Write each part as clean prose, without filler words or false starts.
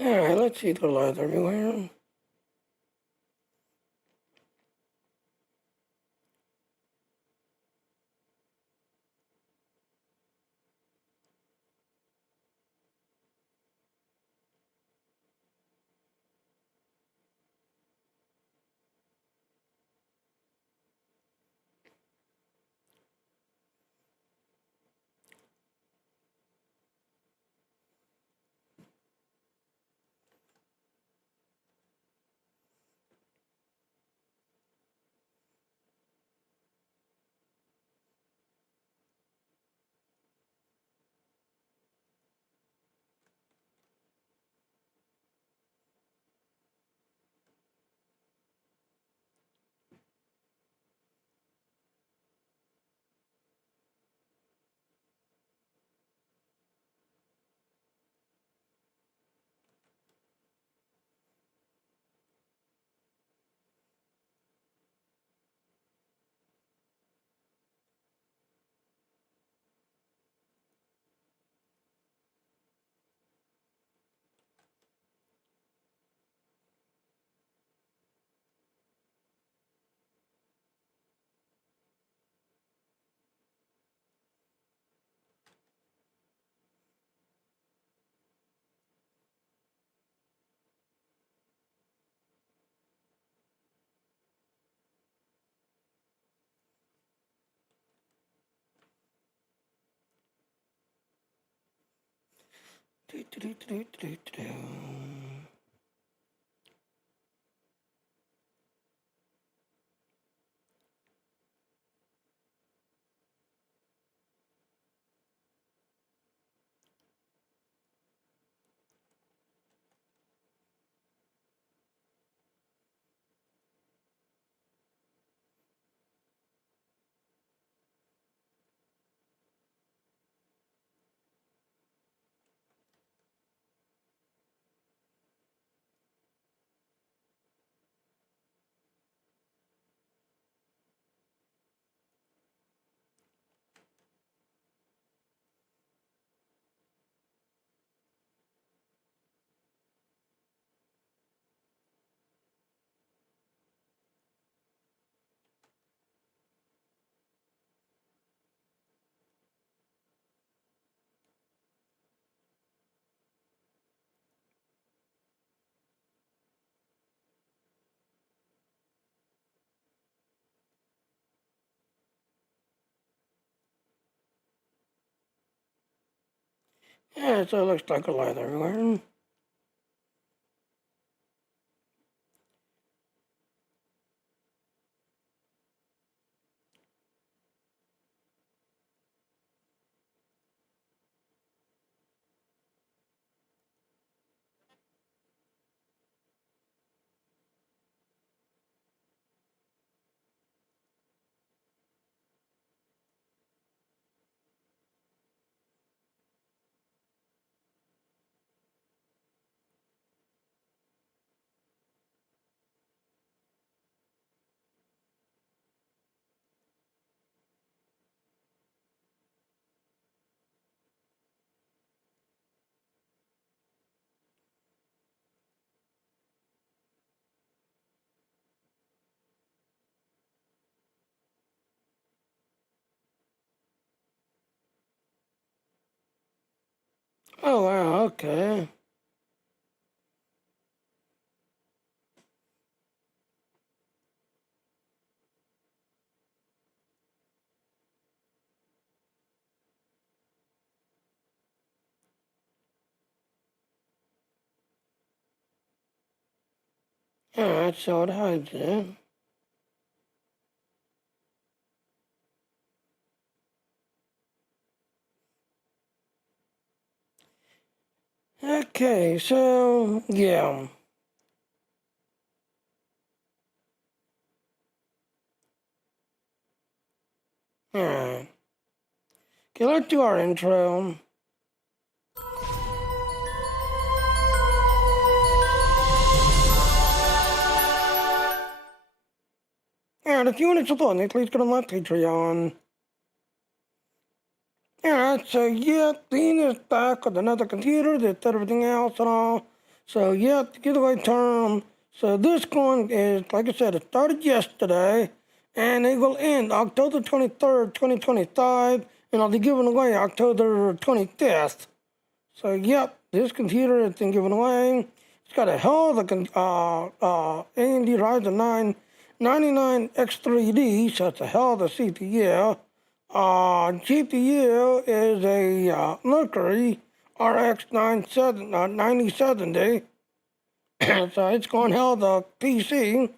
Alright, let's see the lights everywhere. Yeah, so it looks like a light everywhere. Oh wow, okay. Alright, so it hides it. Okay, so yeah. Alright. Okay, let's do our intro. Alright, if you want to support me, please go to my Patreon. Alright, so yeah, Dean is back with another computer that did everything else and all. So yeah, the giveaway term. So this one is, like I said, it started yesterday, and it will end October 23rd, 2025, and I'll be giving away October 25th. So yep, this computer has been given away. It's got a hell of a AMD Ryzen 9 99X3D, so it's a hell of a CPU. GPU is a Mercury RX 9070. So it's going hell of a PC.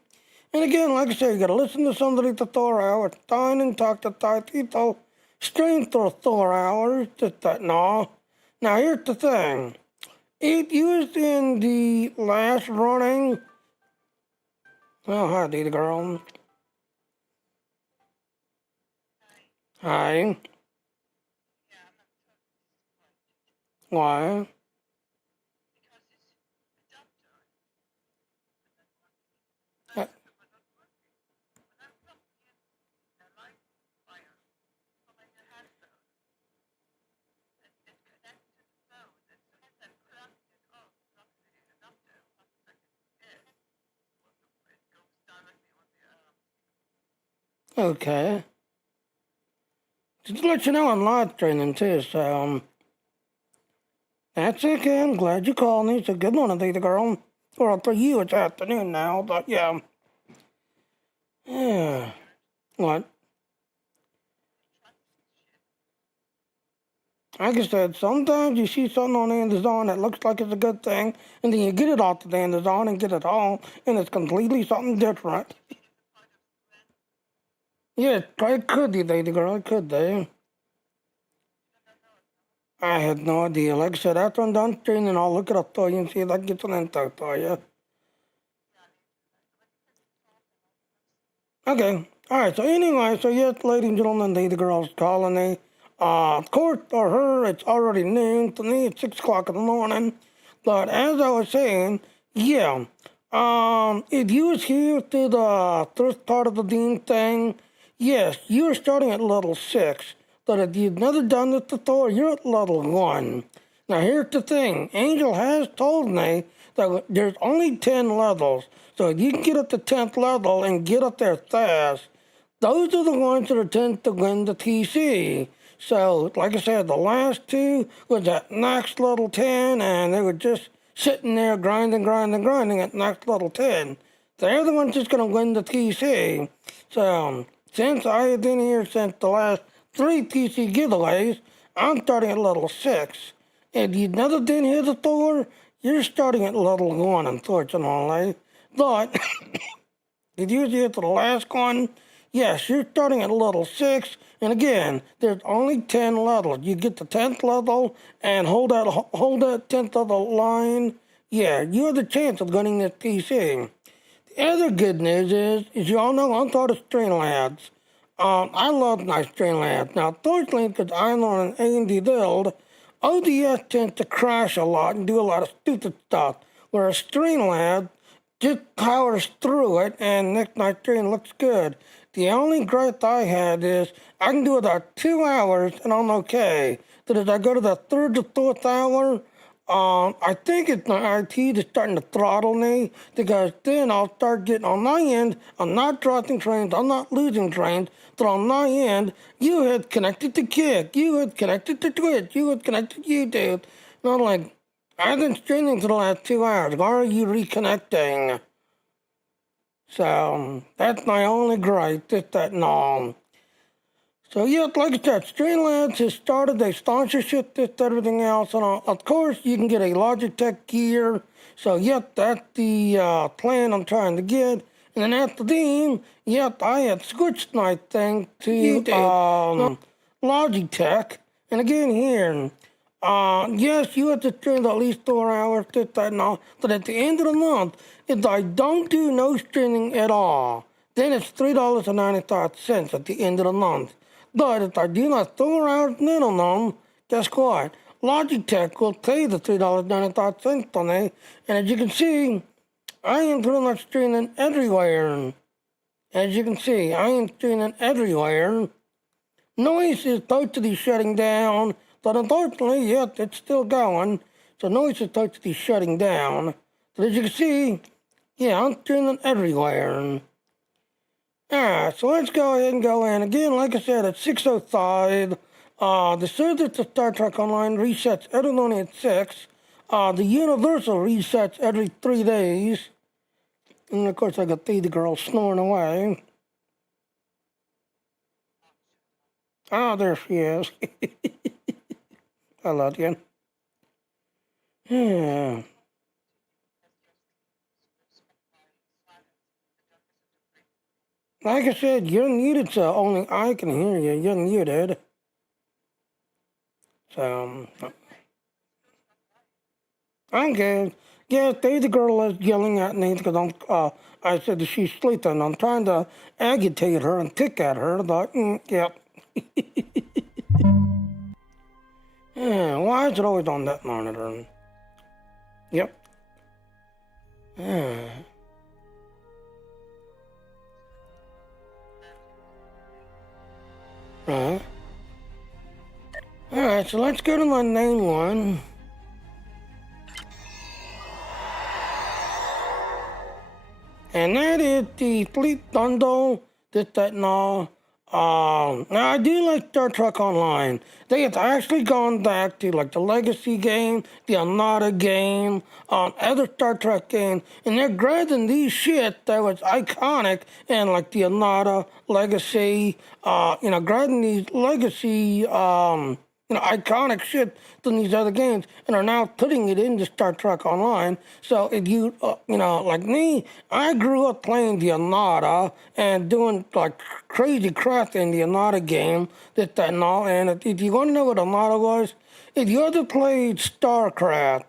And again, like I said, you gotta listen to some of the tutorial. It's time and talk to people. Stream tutorial. Just that and all. Now here's the thing. It used in the last running. Oh, hi, the girl. Hi. Why? Uh, Okay. Just to let you know, I'm live streaming too, so that's okay. I'm glad you called me. It's a good one, the girl. Well, for you, it's afternoon now, but yeah. Yeah. What? Like I said, sometimes you see something on Amazon that looks like it's a good thing, and then you get it off the Amazon and get it home, and it's completely something different. Yeah, it could be, lady girl. It could be. I had no idea. Like I said, after I'm done streaming, I'll look it up for you and see if I can get some info for you. Okay. All right. So anyway, so yes, ladies and gentlemen, the girl's calling me. Of course, for her, it's already noon. To me, it's 6 o'clock in the morning. But as I was saying, yeah. If you was here to the first part of the Dean thing, yes, you're starting at level 6. But if you've never done this before, you're at level 1. Now here's the thing. Angel has told me that there's only 10 levels. So if you can get up to 10th level and get up there fast, those are the ones that are tend to win the TC. So, like I said, the last two was at next level 10, and they were just sitting there grinding at next level 10. They're the ones that's going to win the TC. So, since I have been here since the last 3 TC giveaways, I'm starting at level 6. If you've never been here before, you're starting at level 1, unfortunately. But if you was here to the last one, yes, you're starting at level 6. And again, there's only 10 levels. You get the 10th level and hold that 10th level line. Yeah, you have the chance of winning this PC. The other good news is you all know I'm part of Streamlabs. I love my Streamlabs. Now, fortunately, because I'm on an AMD build, ODS tends to crash a lot and do a lot of stupid stuff, whereas Streamlabs just powers through it, and next night stream looks good. The only gripe I had is I can do about 2 hours and I'm okay. But as I go to the third to fourth hour, I think it's my IT that's starting to throttle me, because then I'll start getting on my end. I'm not dropping trains, I'm not losing trains, but on my end, you had connected to Kick, you had connected to Twitch, you had connected to YouTube. And I'm like, I've been streaming for the last 2 hours. Why are you reconnecting? So that's my only gripe, this, that, and all. So yeah, like I said, Streamlabs has started a sponsorship, this, everything else, and of course you can get a Logitech gear. So yep, that's the plan I'm trying to get. And then after then, yep, I had switched my thing to Logitech. And again here, yes, you have to stream at least 4 hours, this, that, and all. But at the end of the month, if I don't do no streaming at all, then it's $3.95 at the end of the month. But if I do my 4 hours minimum, guess what? Logitech will pay the $3.95 on me. And as you can see, I am pretty much streaming everywhere. As you can see, I am streaming everywhere. Noise is totally shutting down, but unfortunately, yep, it's still going. so noise starts to be shutting down. So as you can see, yeah, I'm turning everywhere. Alright, so let's go ahead and go in. Again, like I said, at 6:05. The server to Star Trek Online resets every morning at 6. The Universal resets every 3 days. And of course, I got the girl snoring away. Oh, there she is. I love you. Yeah. Like I said, you're muted, so only I can hear you. You're muted. So, okay. Yeah, the girl is yelling at me because I said that she's sleeping. I'm trying to agitate her and pick at her, but, yep. Yeah, why is it always on that monitor? Yep. Yeah. Right. Alright, so let's go to my main one. And that is the Fleet Bundle, this, that, and all. Now, I do like Star Trek Online. They have actually gone back to, like, the Legacy game, the Armada game, other Star Trek games, and they're grabbing these shit that was iconic in, like, the Armada, Legacy, grabbing these Legacy, iconic shit than these other games, and are now putting it into Star Trek Online. So if you, like me, I grew up playing the Armada and doing like crazy crap in the Armada game, this, that, and all. And if you want to know what Armada was, if you ever played StarCraft,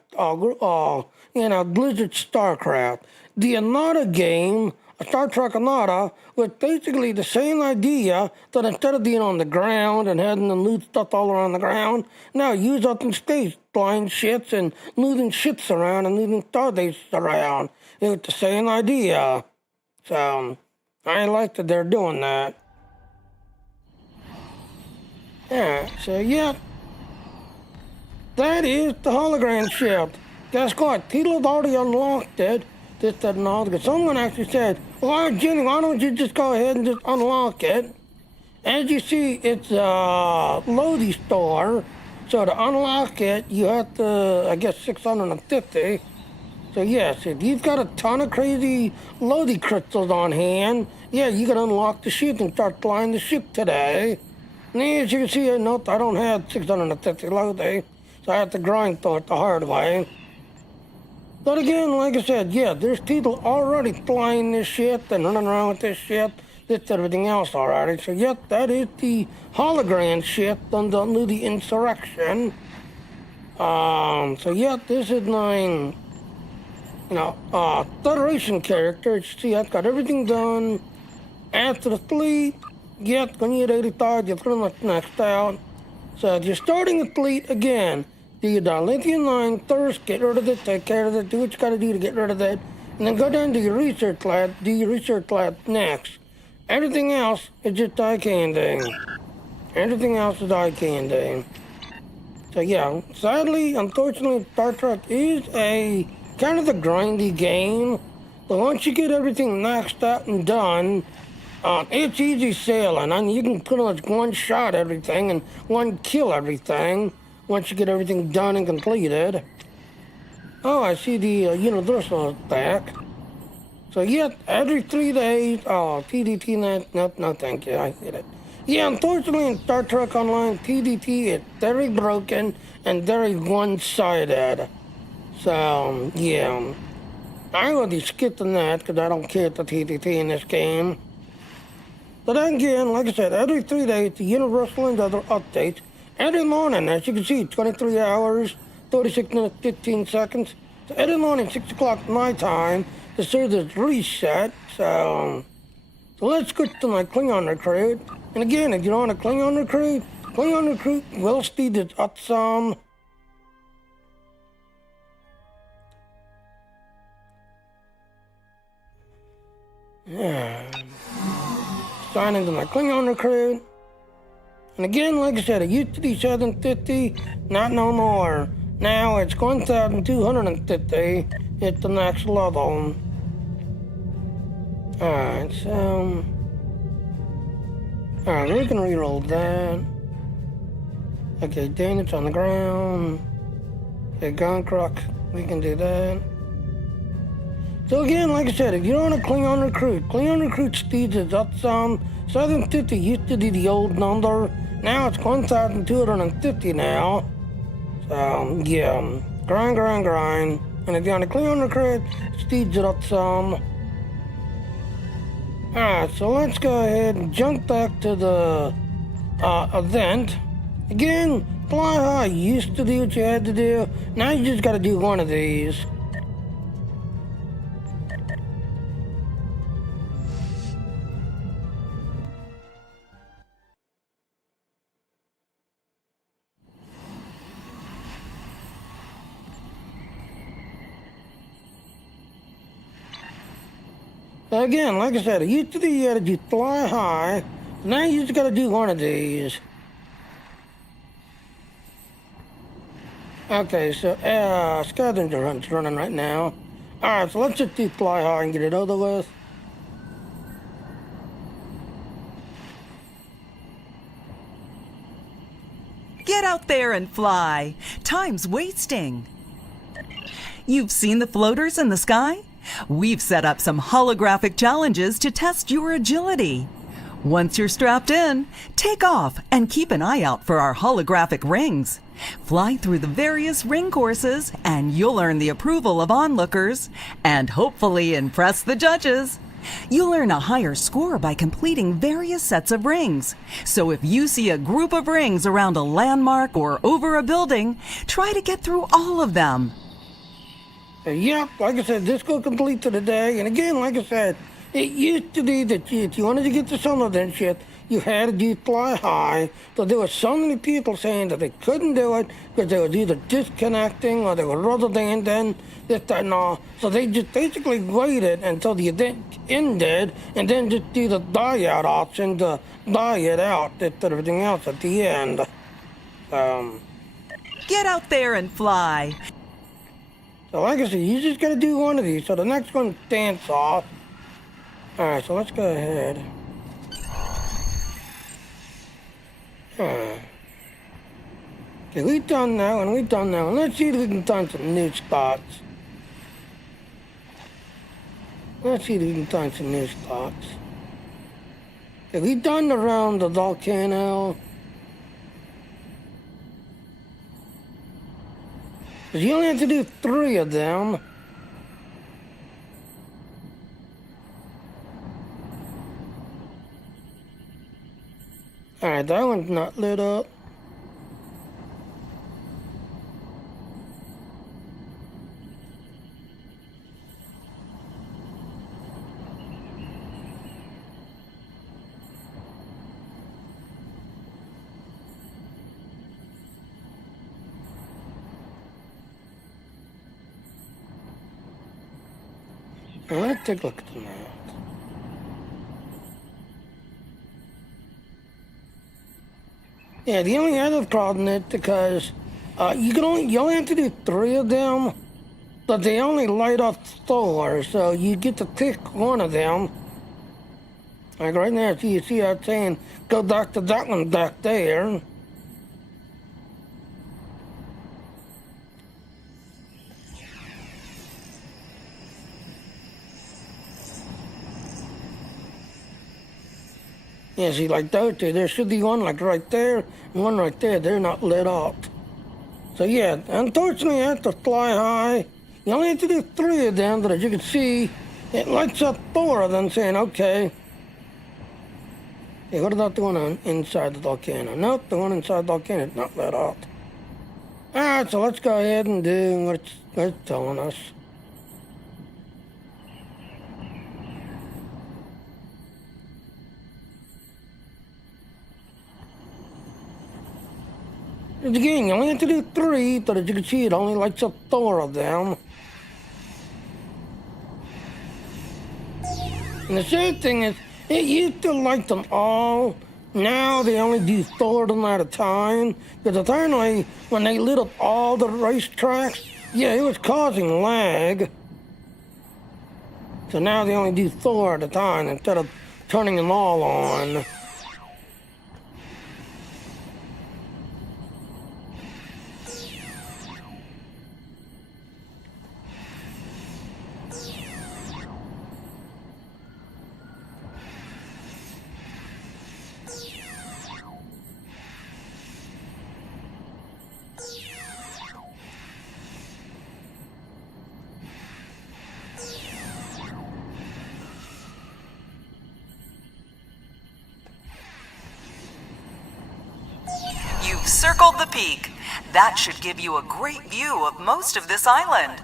Blizzard StarCraft, the Armada game, Star Trek Armada, was basically the same idea that instead of being on the ground and having to loot stuff all around the ground, now use up in space, flying shits and moving ships around and moving stargates around. It was the same idea. So, I like that they're doing that. Yeah, so yeah. That is the hologram ship. Guess what? People have already unlocked it. This, that, and all. Because someone actually said, well, Jenny, why don't you just go ahead and just unlock it? As you see, it's a Lodi store. So to unlock it, you have to, I guess, 650. So yes, if you've got a ton of crazy Lodi crystals on hand, yeah, you can unlock the ship and start flying the ship today. And as you can see, nope, I don't have 650 Lodi. So I have to grind through it the hard way. But again, like I said, yeah, there's people already flying this shit and running around with this shit, this, everything else already. So, yep, that is the hologram shit under the insurrection. So, yep, this is my, Federation character. See, I've got everything done. After the fleet, yep, when you get 85, you're pretty much maxed out. So, if you're starting a fleet again, do your dilithium line first, get rid of it, take care of it, do what you gotta do to get rid of it, and then go down to your research lab, do your research lab next. Everything else is just eye candy. Everything else is eye candy. So yeah, sadly, unfortunately, Star Trek is a kind of a grindy game, but once you get everything maxed out and done, it's easy sailing. I mean, you can pretty much one-shot everything and one-kill everything. Once you get everything done and completed. Oh, I see the Universal is back. So, yeah, every 3 days. Oh, TDT, no, thank you. I hate it. Yeah, unfortunately, in Star Trek Online, TDT is very broken and very one-sided. So, yeah. I will be skipping that because I don't care the TDT in this game. But again, like I said, every 3 days, the Universal and other updates. Every morning, as you can see, 23 hours, 36 minutes, 15 seconds. So every morning, 6 o'clock my time, the server's reset. So let's get to my Klingon recruit. And again, if you want a Klingon recruit will speed it up some. Yeah. Sign into my Klingon recruit. And again, like I said, it used to be 750, not no more. Now it's 1,250 at the next level. Alright, so... Alright, we can reroll that. Okay, damage on the ground. Okay, gun croc, we can do that. So again, like I said, if you're on a Klingon recruit speed is up some. 750 used to be the old number. Now it's 1,250 now. So, yeah, grind. And if you're on a Klingon recruit, speeds it up some. Alright, so let's go ahead and jump back to the event. Again, fly high used to do what you had to do. Now you just gotta do one of these. Again, like I said, it used to be you had to do fly high. Now you just gotta do one of these. Okay, so scavenger hunt's running right now. Alright, so let's just do fly high and get it over with. Get out there and fly. Time's wasting. You've seen the floaters in the sky? We've set up some holographic challenges to test your agility. Once you're strapped in, take off and keep an eye out for our holographic rings. Fly through the various ring courses and you'll earn the approval of onlookers and hopefully impress the judges. You'll earn a higher score by completing various sets of rings. So if you see a group of rings around a landmark or over a building, try to get through all of them. Yep, like I said, this will complete to the day. And again, like I said, it used to be that if you wanted to get to some of that shit, you had to do fly high. So there were so many people saying that they couldn't do it because they was either disconnecting or they were rubber banding, this, that, and all. So they just basically waited until the event ended and then just do the die out option to die it out and everything else at the end. Get out there and fly. So like I said, you just gotta do one of these. So the next one's dance off. Alright, so let's go ahead. Okay, we've done that one, Let's see if we can find some new spots. Okay, we've done around the volcano. You only have to do 3 of them. Alright, that one's not lit up. Let's take a look at the map. Yeah, the only other problem is because you only have to do 3 of them, but they only light up 4, so you get to pick one of them. Like right now, so you see I'm saying go back to that one back there. Yeah, see, like those two, there should be one like right there and one right there. They're not lit up. So yeah, unfortunately, I have to fly high. You only have to do 3 of them, but as you can see, it lights up 4 of them saying, okay. Hey, what about the one inside the volcano? Nope, the one inside the volcano is not lit up. Alright, so let's go ahead and do what it's telling us. Again, you only have to do 3, but as you can see, it only lights up 4 of them. And the sad thing is, it used to light them all Now they only do Thornton at a time, because apparently when they lit up all the racetracks, yeah, it was causing lag. So now they only do Thor at a time instead of turning them all on. You've circled the peak. That should give you a great view of most of this island.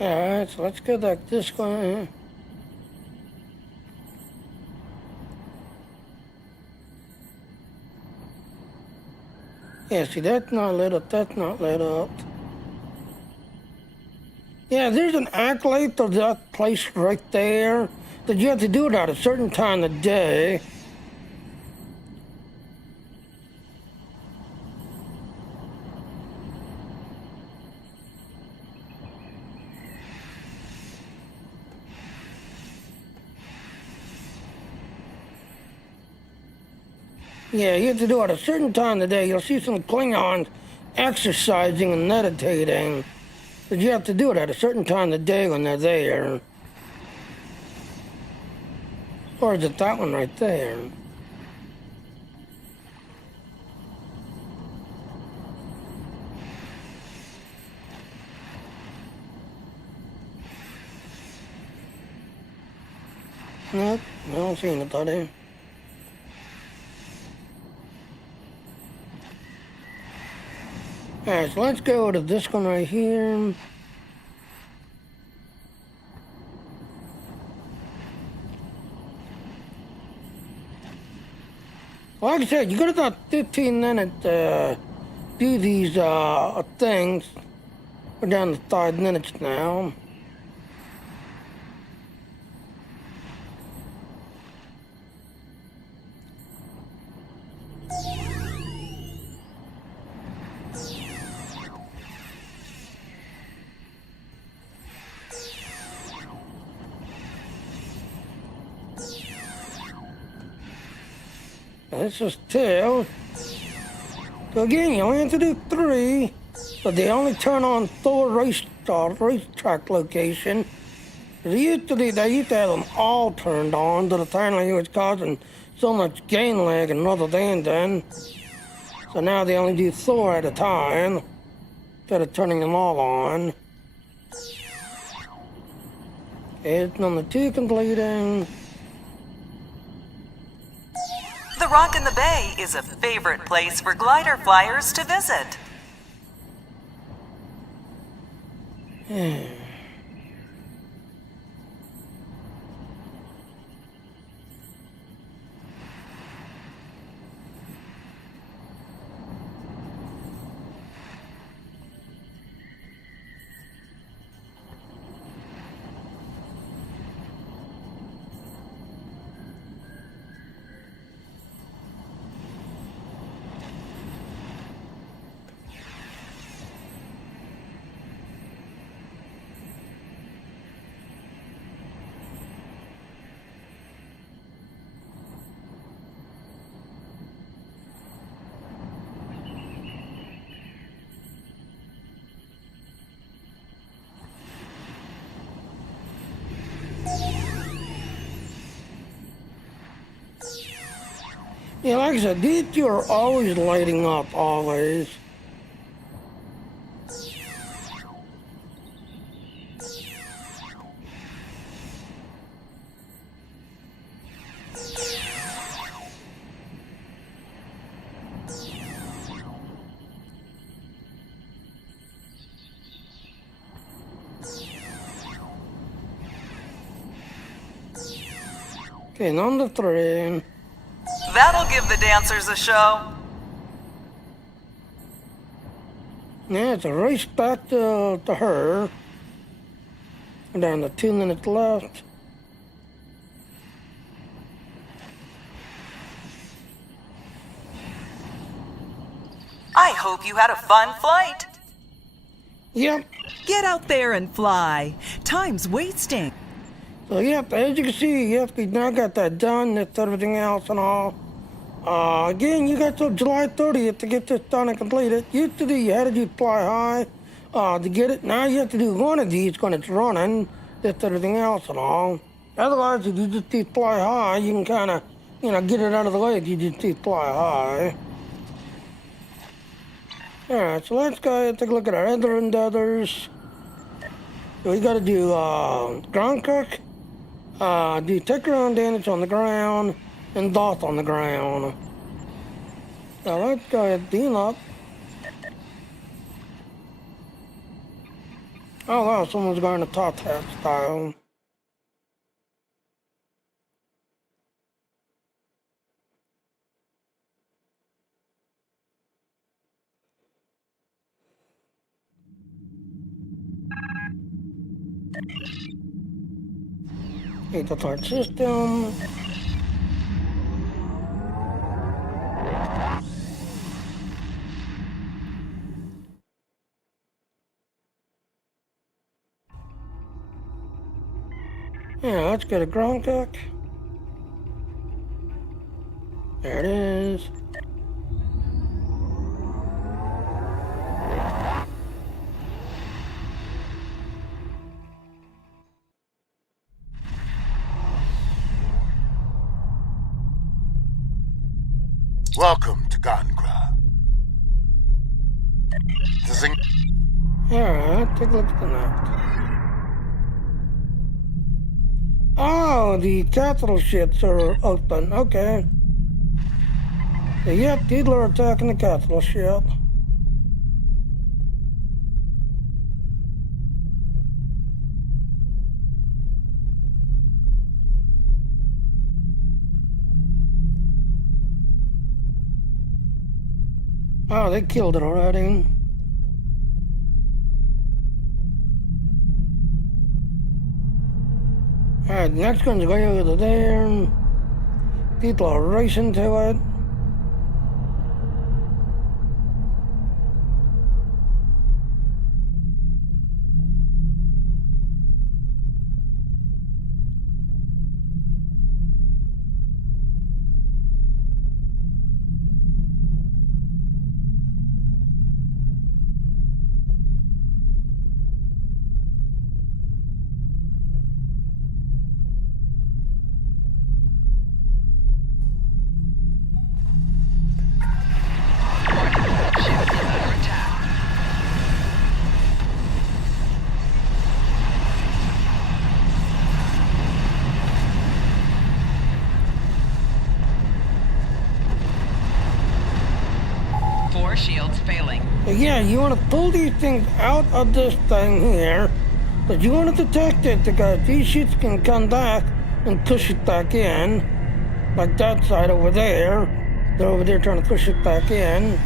Alright, so let's go like this way. Yeah, see, that's not lit up, that's not lit up. Yeah, there's an accolade of that place right there that you have to do it at a certain time of day. Yeah, you have to do it at a certain time of the day. You'll see some Klingons exercising and meditating. But you have to do it at a certain time of the day when they're there. Or is it that one right there? Nope, I don't see anybody. Alright, so let's go to this one right here. Like I said, you got about 15 minutes to do these things. We're down to 5 minutes now. This is 2. So again, you only have to do 3, but they only turn on Thor racetrack location. They used to have them all turned on, but apparently it was causing so much gain lag and rather than done. So now they only do Thor at a time, instead of turning them all on. Okay, it's number 2 completing. The Rock in the Bay is a favorite place for glider flyers to visit. Yeah, like I said, these two are always lighting up, always. Okay, number 3. That'll give the dancers a show. Yeah, it's a race back to her. We're down to 2 minutes left. hope you had a fun flight. Yep. Get out there and fly. Time's wasting. So yep, as you can see, yep, we now got that done, that's everything else and all. Again, you got till July 30th to get this done and completed. Used to do, you had to do fly high to get it. Now you have to do one of these when it's running, that's everything else and all. Otherwise, if you just do fly high, you can kind of, get it out of the way if you just do fly high. Alright, so let's go ahead and take a look at our other endeavors. So we gotta do ground cook, do take ground damage on the ground, and dot on the ground. So let's go ahead and deal up. Oh wow, someone's going to top hat style. Hit the third system. Yeah, let's get a ground cook. There it is. Welcome to Gankra. Alright, take a look at the map. Oh, the capital ships are open. Okay. So, yep, people are attacking the capital ship. Oh, they killed it already. Alright, next one's going over there. People are racing to it. Shields failing. So yeah, you want to pull these things out of this thing here, but you want to detect it because these ships can come back and push it back in, like that side over there. They're over there trying to push it back in.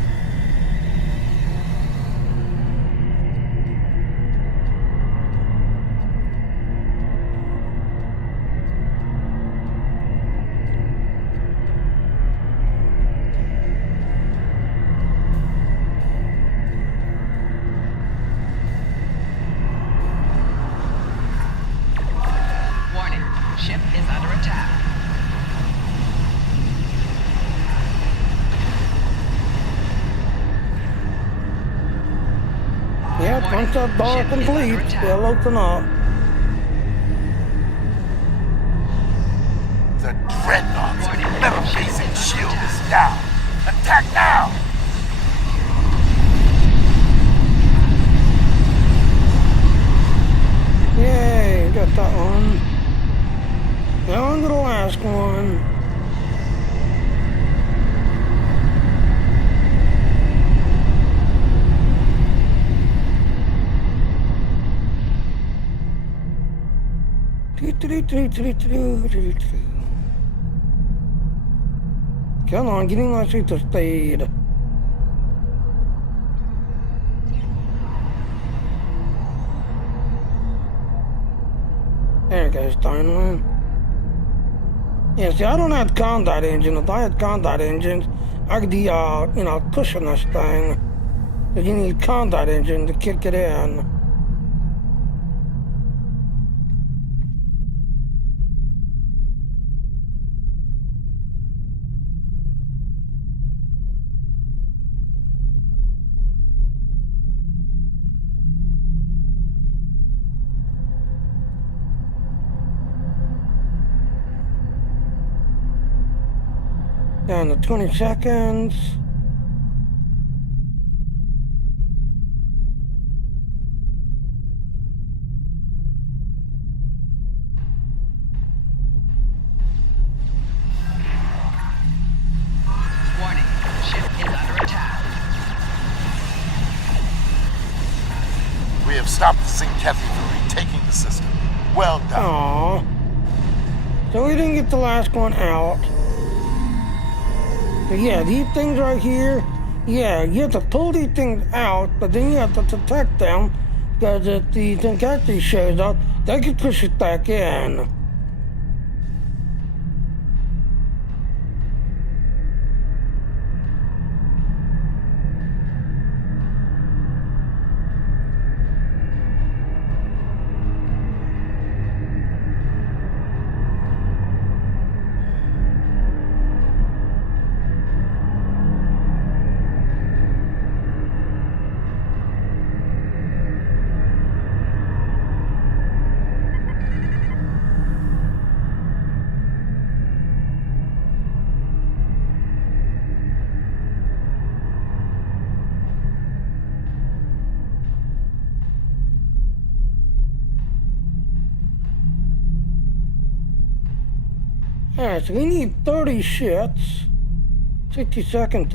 Yeah, once that bar complete, they'll open up. The Dreadnought's metal-facing shield is down. Attack now! Yay, got that one. Now on to the last one. Come on, give me my seat to speed. There it goes, finally. Yeah, see, I don't have combat engine. If I had combat engines, I could be, pushing this thing. But you need combat engine to kick it in. Down to 20 seconds. Warning, ship is under attack. We have stopped the Sinkethi from retaking the system. Well done. Aww. So we didn't get the last one out. So yeah, these things right here, yeah, you have to pull these things out, but then you have to detect them, because if the Sinkethi shows up, they can push it back in. Alright, so we need 30 shits. 60 seconds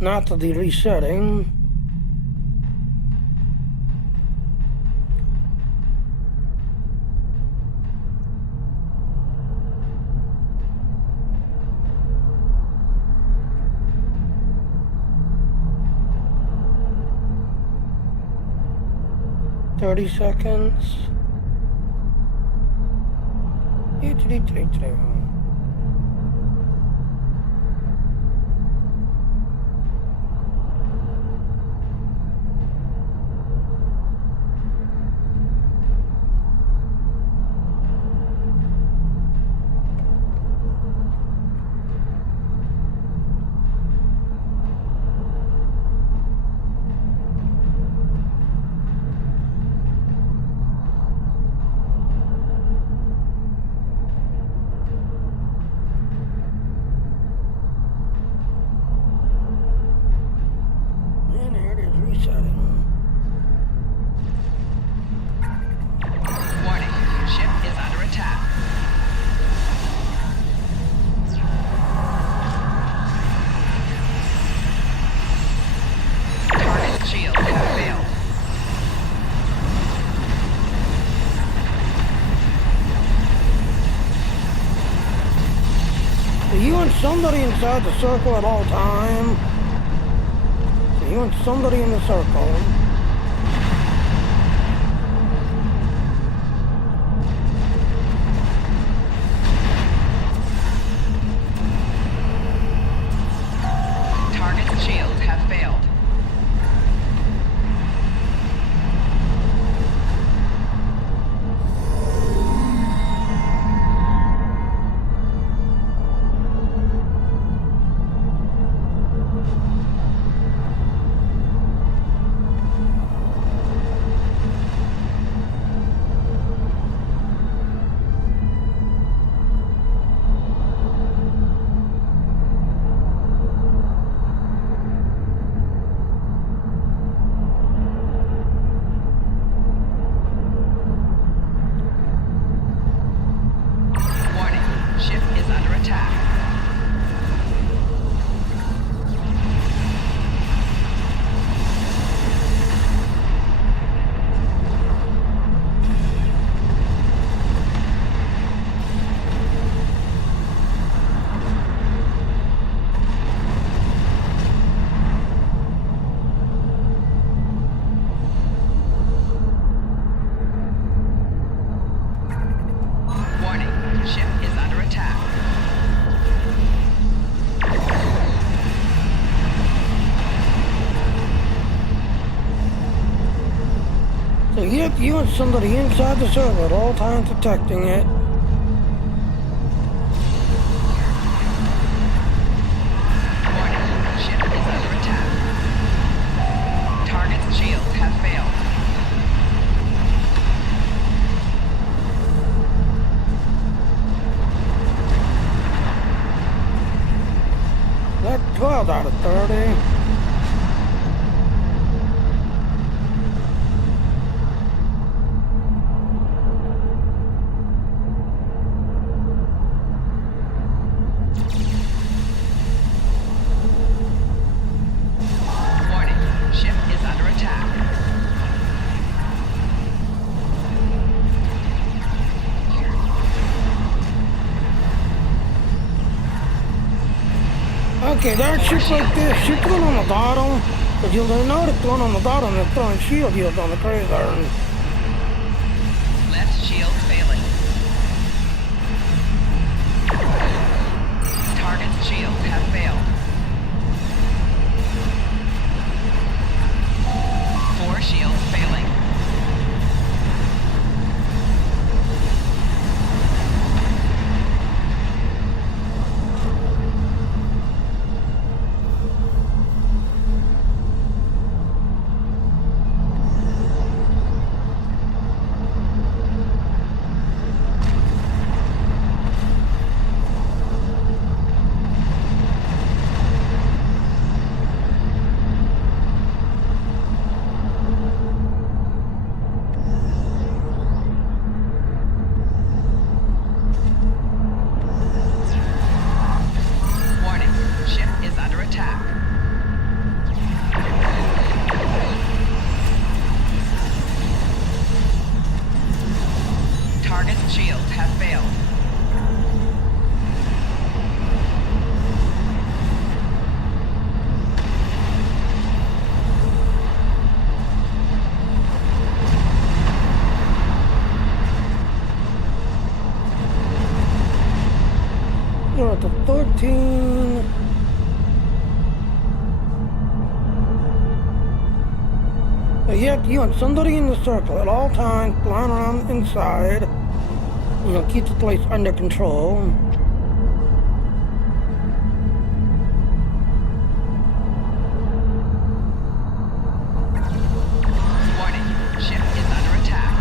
not to the resetting. Thirty seconds. You want somebody inside the circle at all time. So you want somebody in the circle. Target's shields have failed. yet you and somebody inside the circle at all times detecting it. Warning, ship is under attack. Target's shields have failed. That's 12 out of 30. Warning, ship is under attack. Okay, there's ships like this. Ships going on the bottom. But you'll notice the one on the bottom is throwing shield heals on the cruiser. Left shield failing. Target's shields have failed. 4 shields failing. Warning, ship is under attack. Target's shields have failed. You're at the 13. But yet you and somebody in the circle at all times flying around inside. Keep the place under control. Warning, ship is under attack.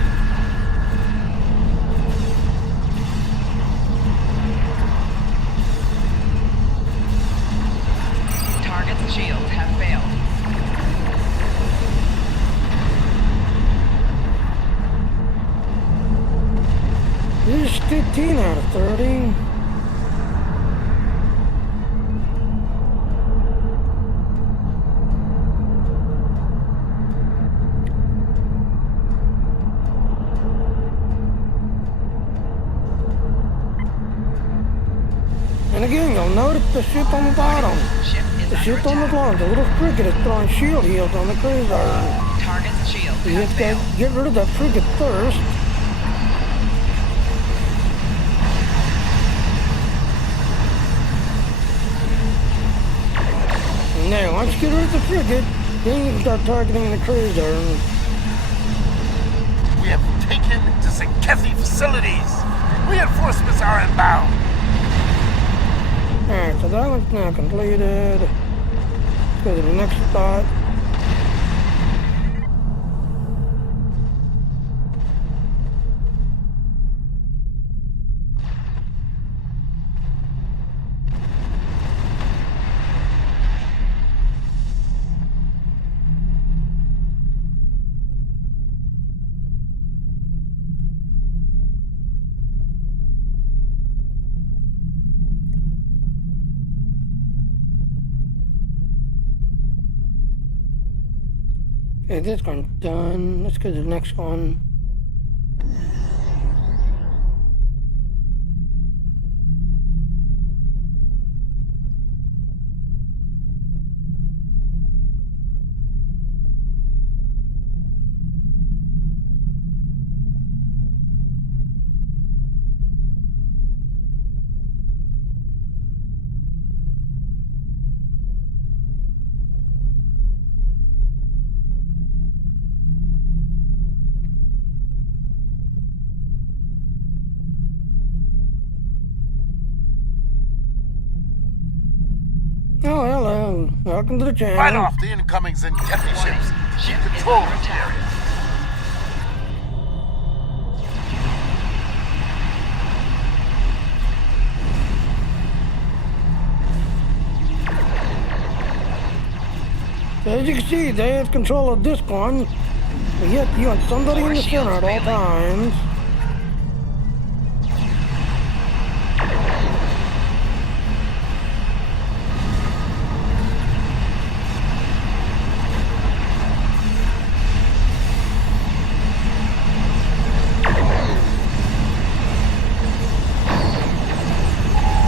Target's shields have failed. This is 15 out of 30. And again, you'll notice the ship on the bottom. Ship is The under ship on the attack. bottom, the little frigate is throwing shield heals on the cruiser. Target's shields You have have failed. to get rid of that frigate first. Now, once you get rid of the frigate, then you can start targeting the cruiser. We have taken to Zinkethi facilities. Reinforcements are inbound. Alright, so that one's now completed. Let's go to the next spot. Okay, this one's done. Let's go to the next one. Welcome to the channel. Fight off the incoming Zenkethi ships. Keep control of the area. So as you can see, they have control of this one, but yet you want somebody in the center at all times.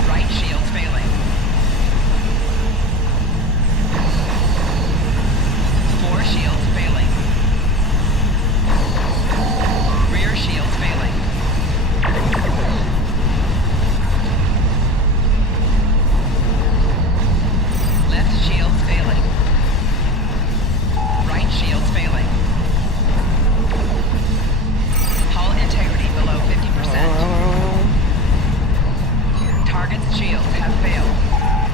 Right shields failing. Four shields failing. Rear shields failing. Left shields failing. Right shields failing. Hull integrity below 50%. Target's shields have failed.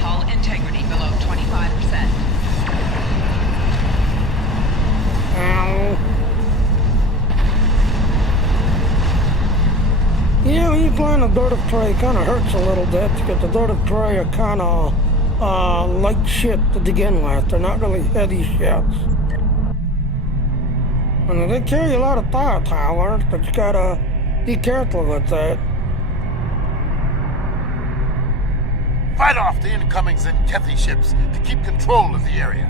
Hull integrity below 25%. Ow. Yeah, when you fly in a dirt of tray, it kind of hurts a little bit because the dirt of tray are kind of light shit to begin with. They're not really heavy ships. And they carry a lot of firepower, but you gotta be careful with that. Fight off the incoming Zenkethi ships to keep control of the area.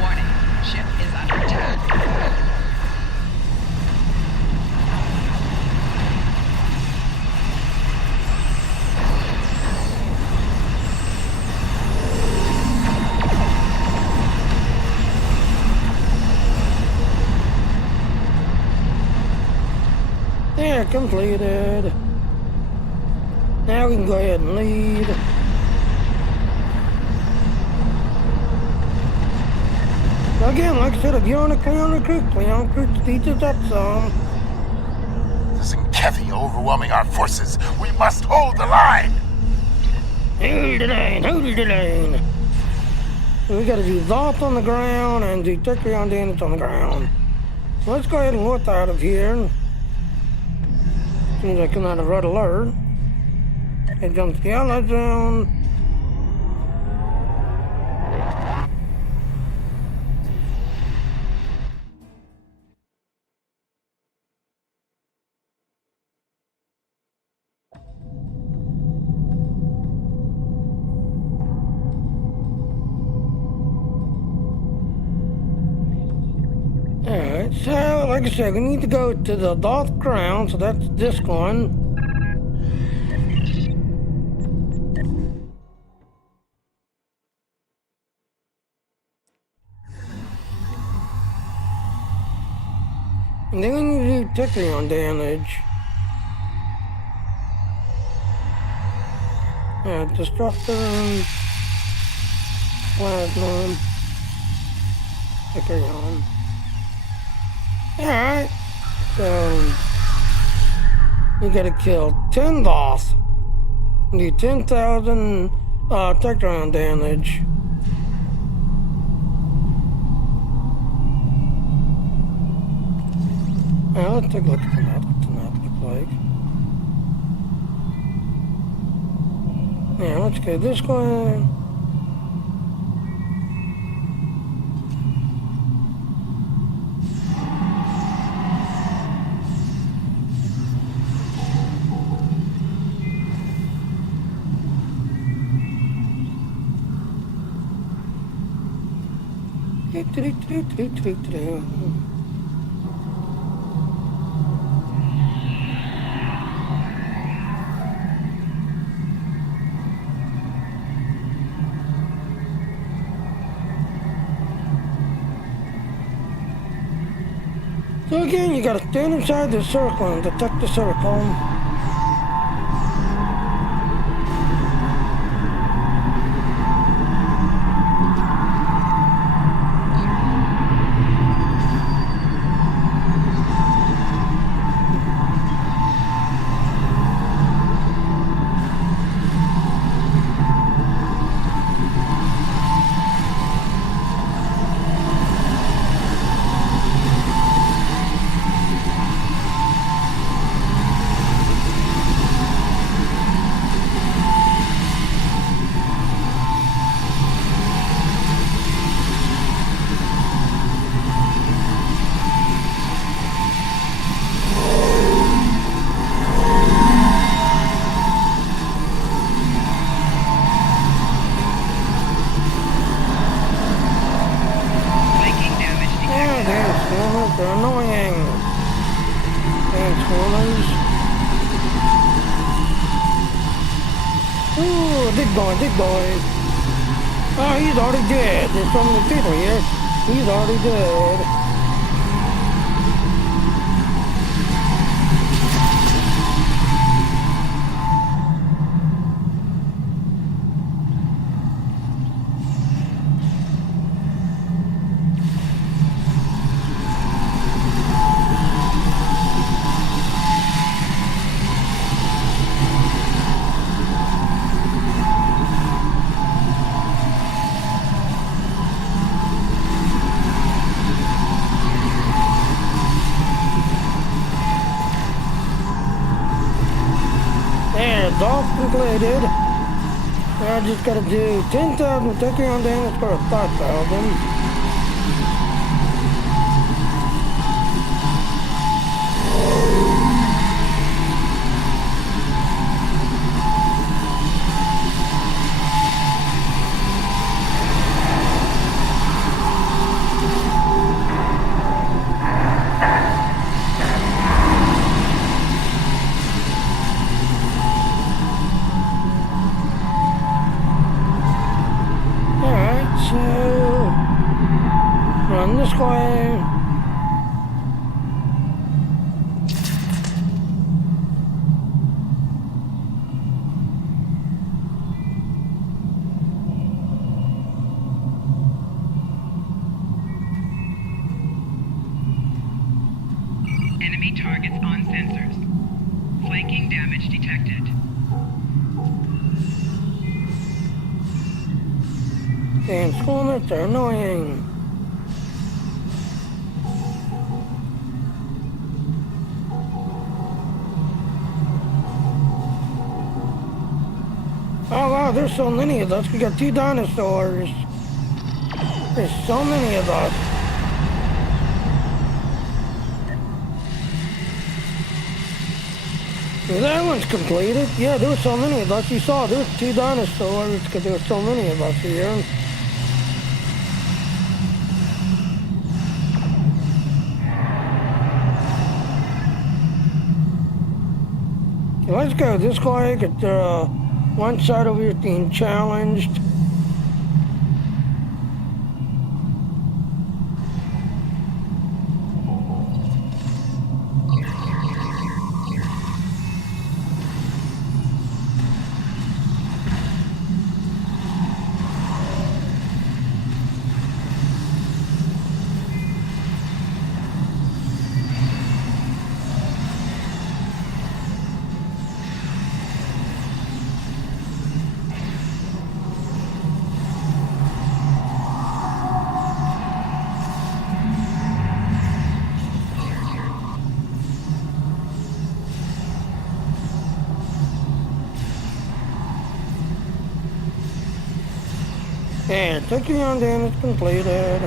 Warning, ship is under attack. Yeah, completed. Now we can go ahead and lead. Again, like I said, if you're on a Cleon recruit teaches up some. The Zenkethi are overwhelming our forces. We must hold the line. Hold the line, hold the line. We gotta do Zoth on the ground and do Tekrion damage on the ground. So let's go ahead and look out of here. As soon as I come out of red alert. It jumps the yellow zone. Alright, so like I said, we need to go to the Doth Crown, so that's this one. And then we need to do Tekrion damage. Destructor, Plasma, Tekrion. Alright, so we gotta kill 10 Doth. Do 10,000 Tekrion damage. Now let's take a look at the map. What's the map look like? Yeah, let's go this way. So again, you gotta stand inside the circle and detect the circle. Flaking damage detected. Transformers are annoying. Transformers. Ooh, big boy, big boy. Oh, he's already dead. There's so many people here. He's already dead. There, it's all completed. I just gotta do 10,000 takedown damage for 5,000. Alright, so run this way. Enemy targets on sensors. Flanking damage detected. Damn schoolmates are annoying. Oh wow, there's so many of us. We got 2 dinosaurs. There's so many of us. That one's completed. Yeah, there were so many of us. You saw there's 2 dinosaurs because there were so many of us here. So let's go this way. Get one side over here being challenged. And takedown damage completed.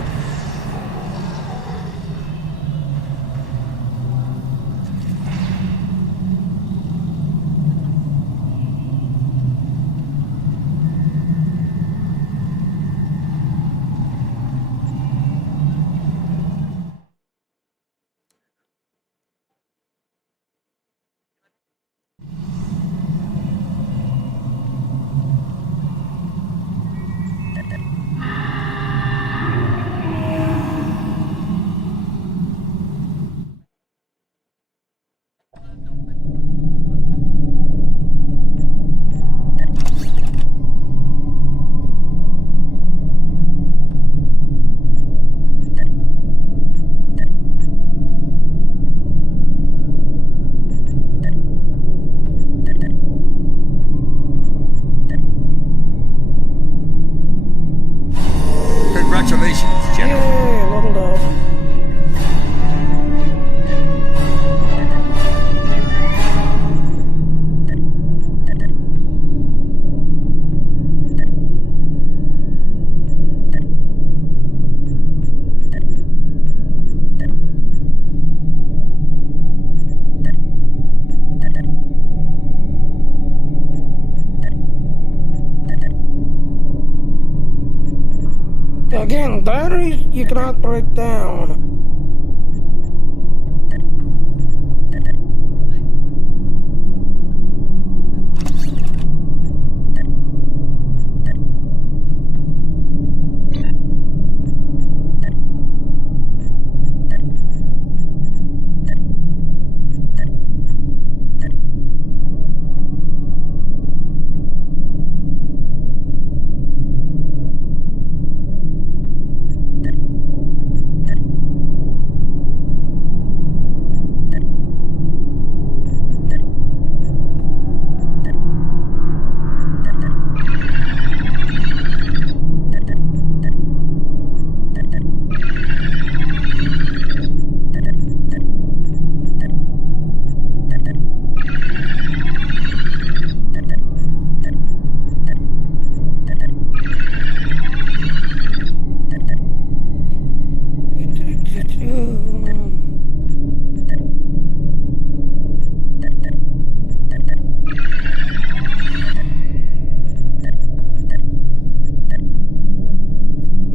Again, batteries you cannot break down.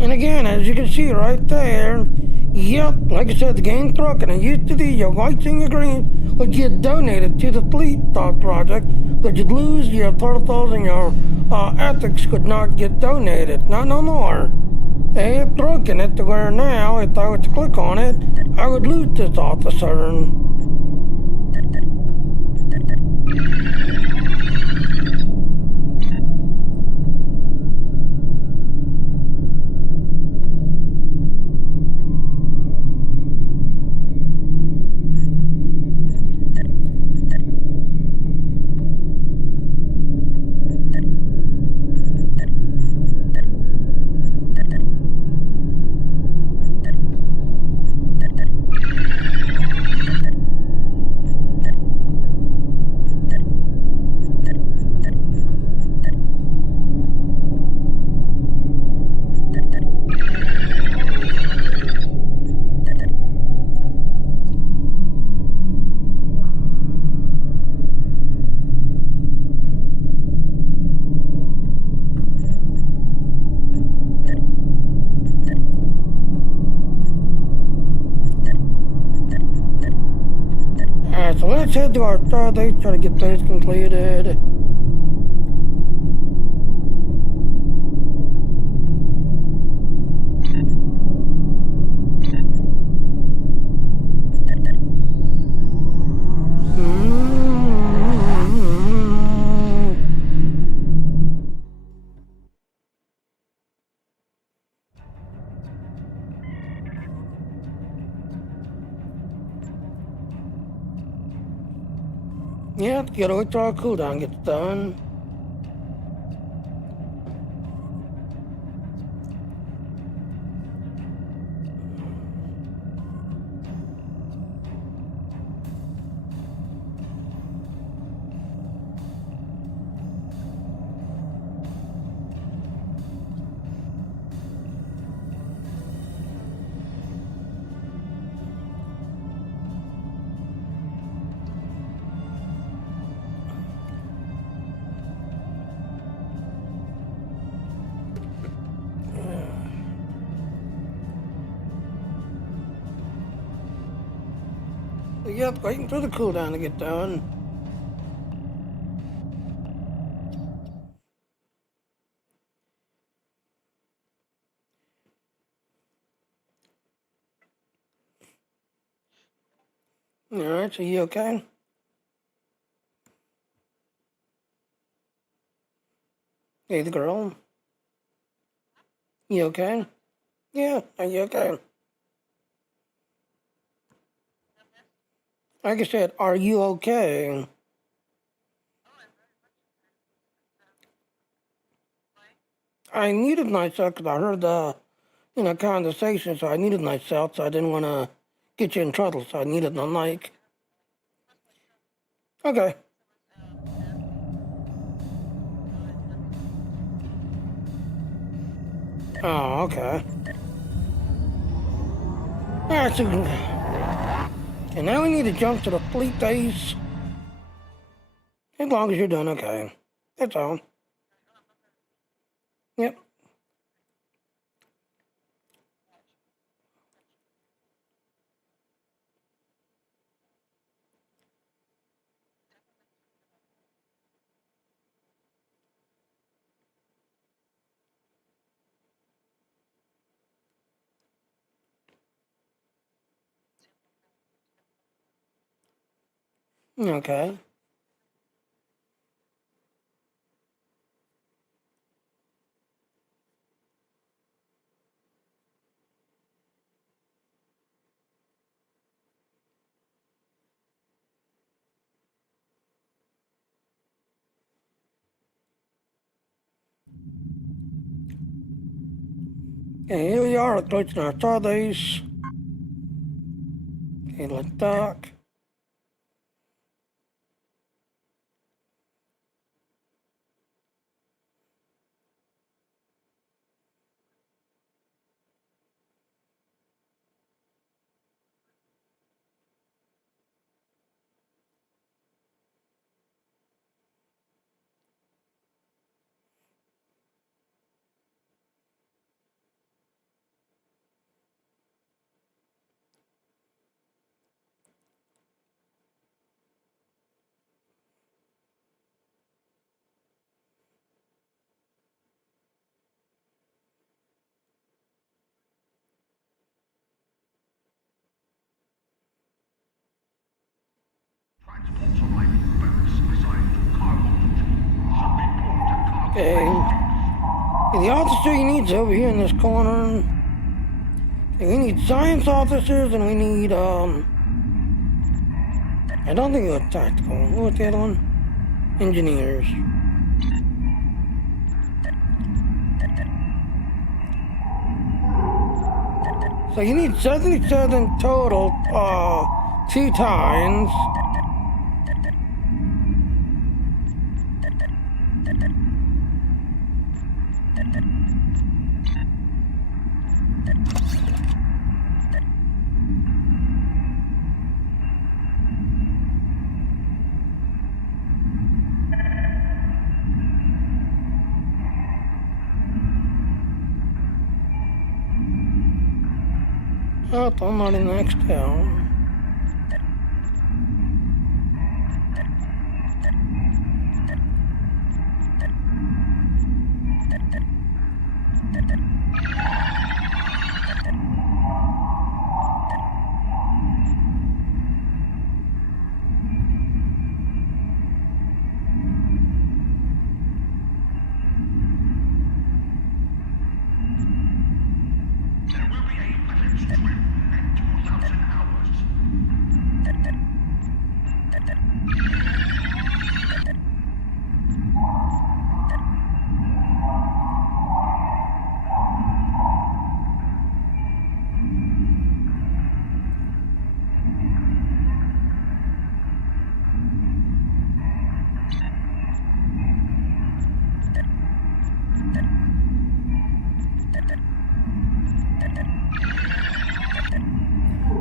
And again, as you can see right there, yep, like I said, the game's broken. It used to be your whites and your greens would get donated to the fleet project, but you'd lose your turtles and your ethics could not get donated. Not no more. They have broken it to where now, if I were to click on it, I would lose this officer. So let's head to our third day, try to get those completed. Yeah, gotta wait till our cooldown gets done. Yep, waiting for the cooldown to get done. Alright, so you okay? Hey, the girl. You okay? Yeah, are you okay? Like I said, are you okay? I muted myself because I heard the, conversation, so I muted myself, so I didn't want to get you in trouble, so I muted my mic. Okay. Oh, okay. Alright, so... And now we need to jump to the fleet base. As long as you're done, okay. That's all. Yep. Okay. Okay, here we are approaching our starbase. Okay, let's dock. Okay. The officer you need's over here in this corner. Okay, we need science officers and we need, I don't think it was tactical. What was the other one? Engineers. So you need 77 total, 2 times. Oh, I'm not in the next town.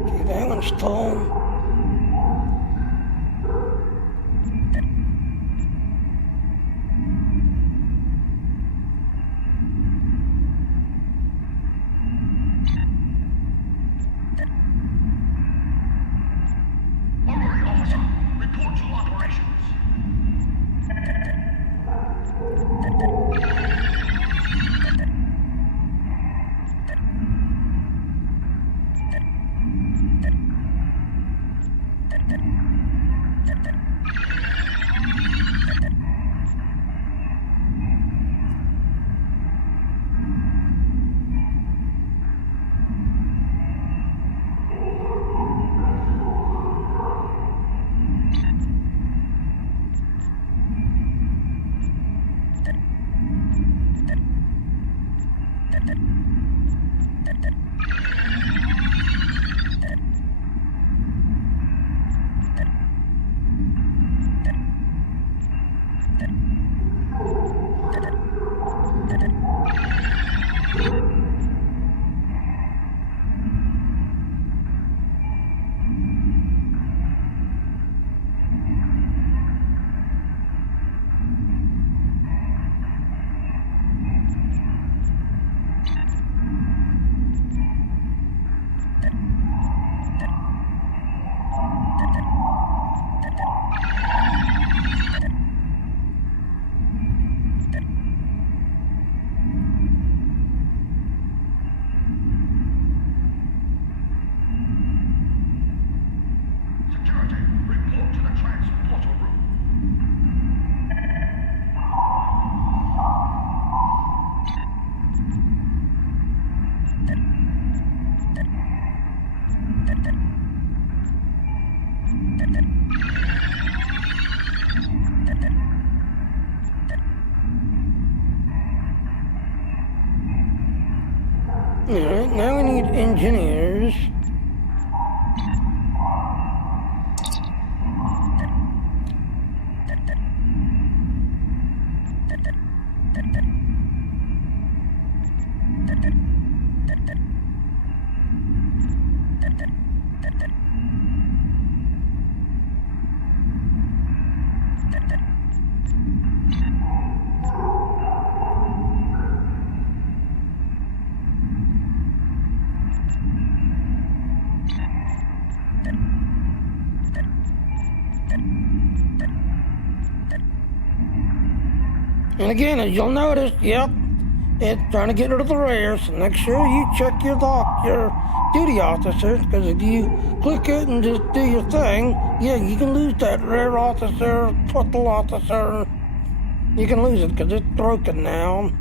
Okay, that one's tall. Alright, now we need engineers. And again, as you'll notice, yep, it's trying to get rid of the rare, so make sure you check your duty officers, because if you click it and just do your thing, yeah, you can lose that rare officer, total officer. You can lose it because it's broken now.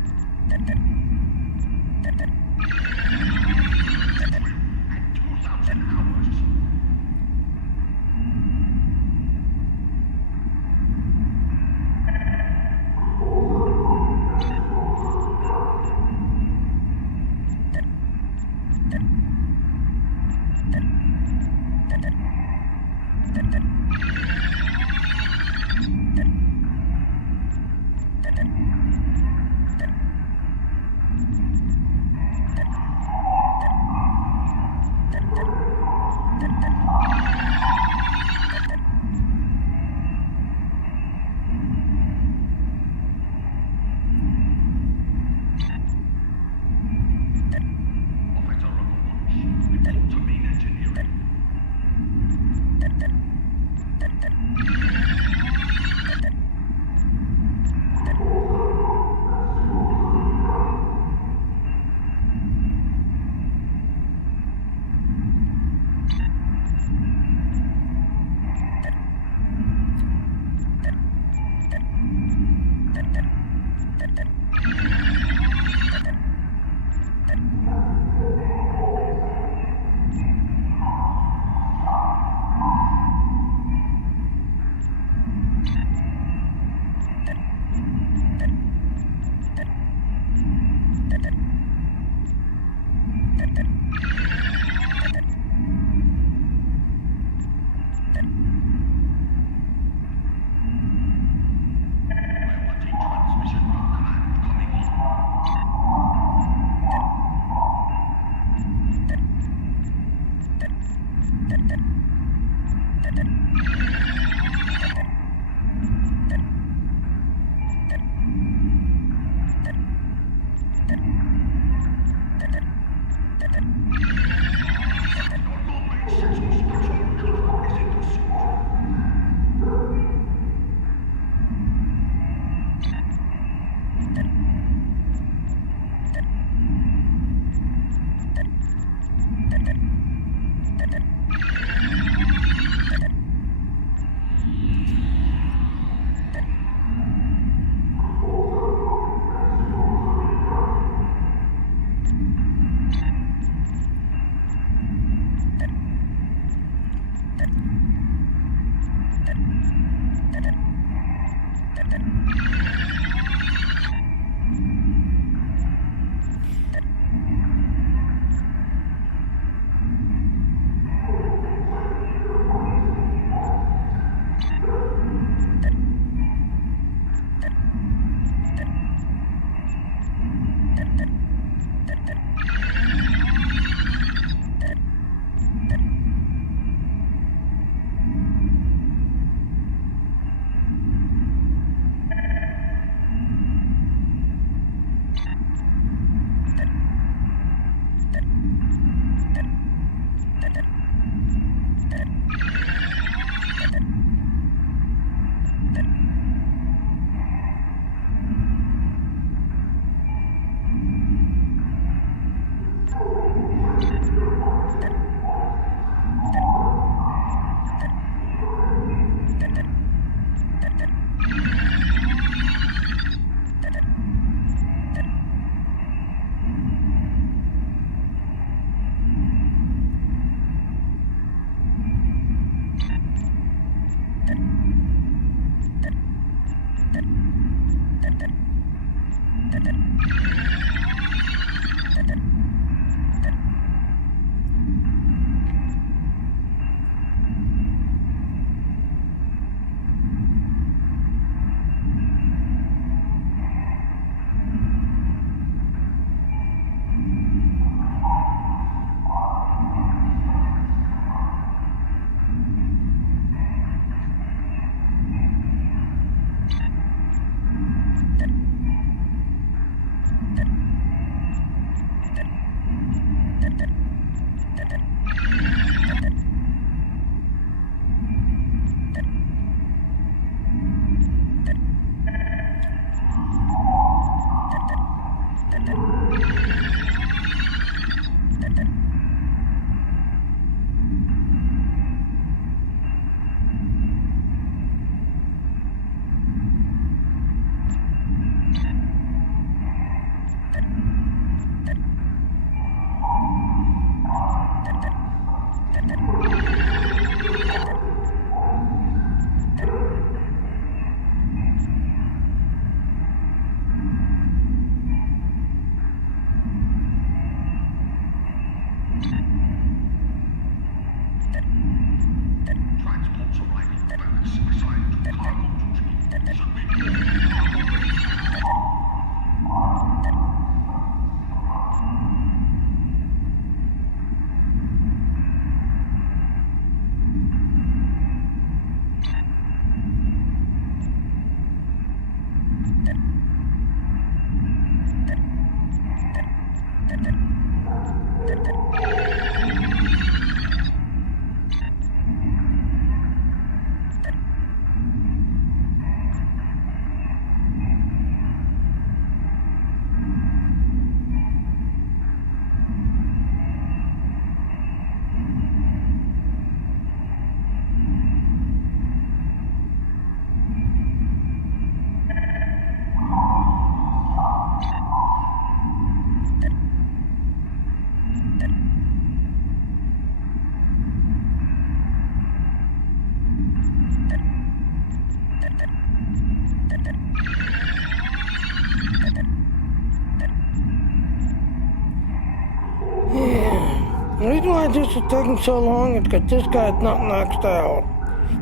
why this is taking so long is because this guy's not maxed out.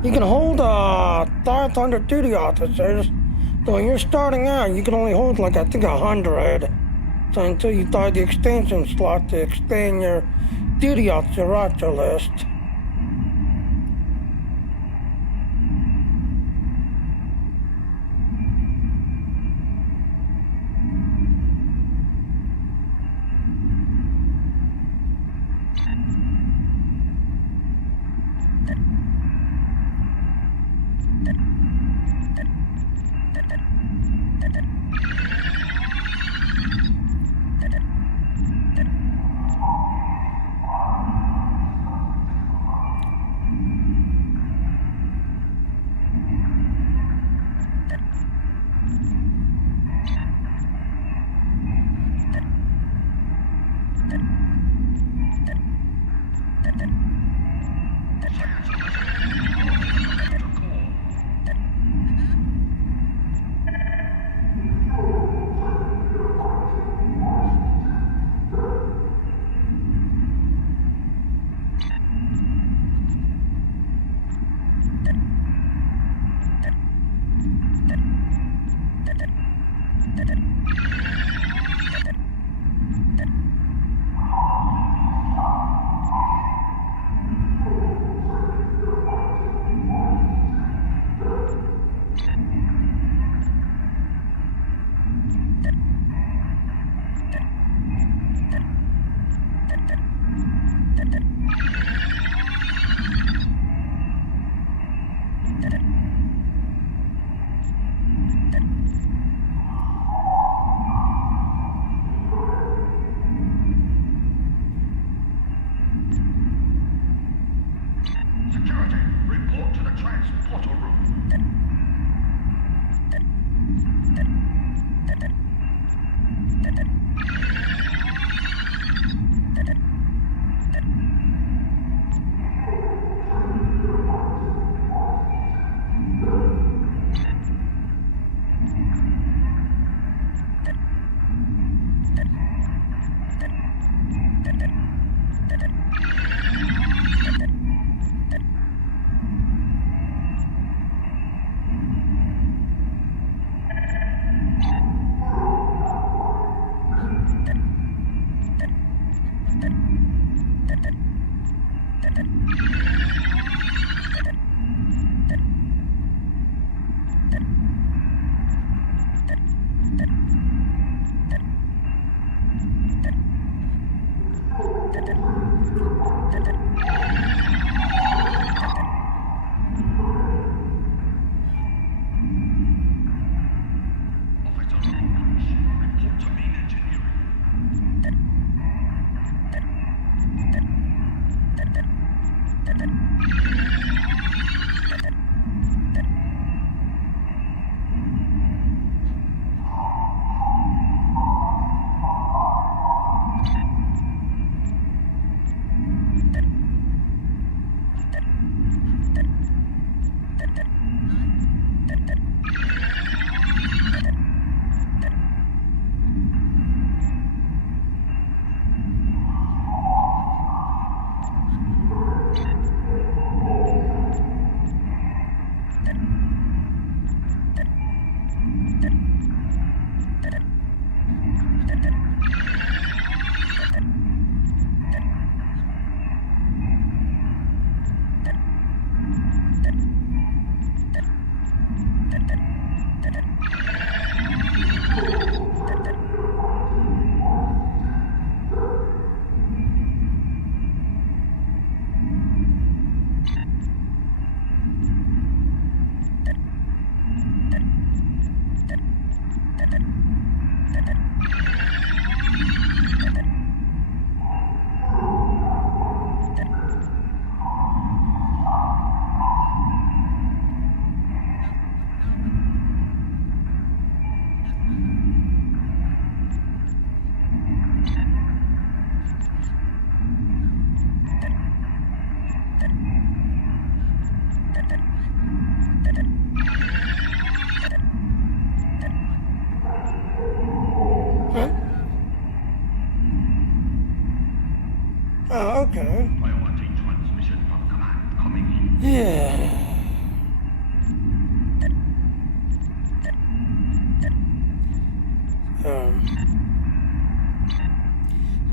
You can hold 500 duty officers, so when you're starting out, you can only hold like I think 100. So until you buy the extension slot to extend your duty officer roster list. Oh, okay. Priority transmission from command coming in. Yeah.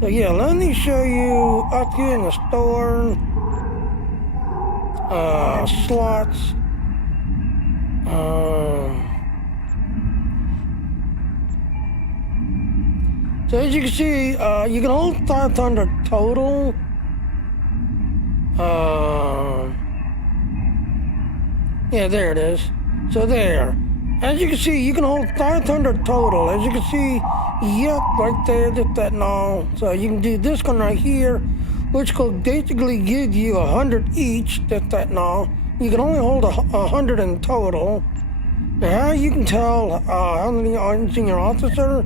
So yeah, let me show you up here in the store, slots. So as you can see, you can hold 500 total. Yeah, there it is. So there. As you can see, you can hold 500 total. As you can see, yep, right there, just that now. So you can do this one right here, which could basically give you 100 each, just that now. You can only hold 100 in total. Now, how you can tell how many are in your officer?